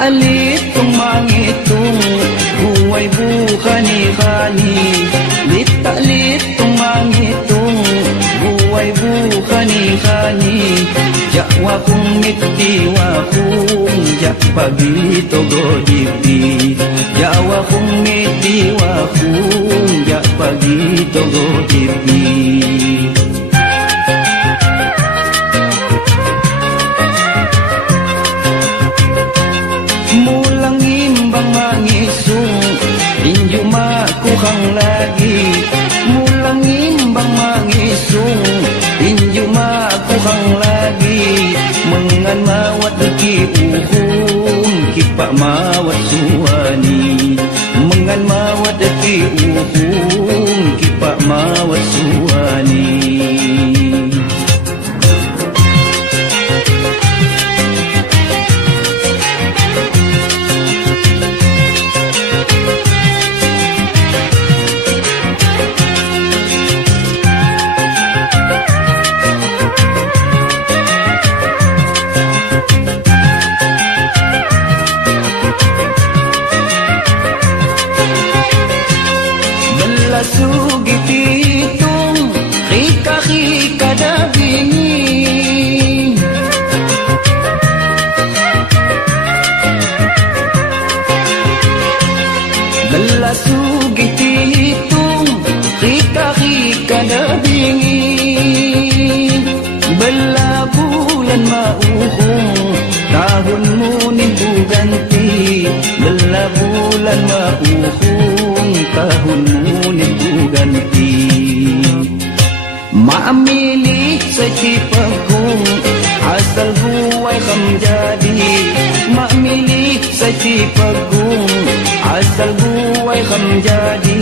alit tumangitong buhay bukani-kani. Lit alit tumangitong buhay bukani-kani. Jawa kung mitiwa kung jak pagito godipi. Jawa kung mitiwa kung jak pagito godipi. Mulang imbang mangisong inyo makukang lagi. Mulang imbang mangisong inyo makukang lagi. Mengan mawat kiuhum kipak mawat suani. Mengan mawat kiuhum kipak mawat suani. Sugit itong kika-kika dabingin. Dala sugit itong kika-kika dabingin. Bala bulan mauhong tahun munin buganti. Bala bulan mauhong tahun munin buganti. Maamili sa cipagong asal buhay kam jadi. Maamili sa cipagong asal buhay kam jadi.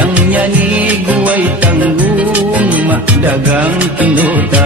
Yang nyani guay tanggung makdagang kinota.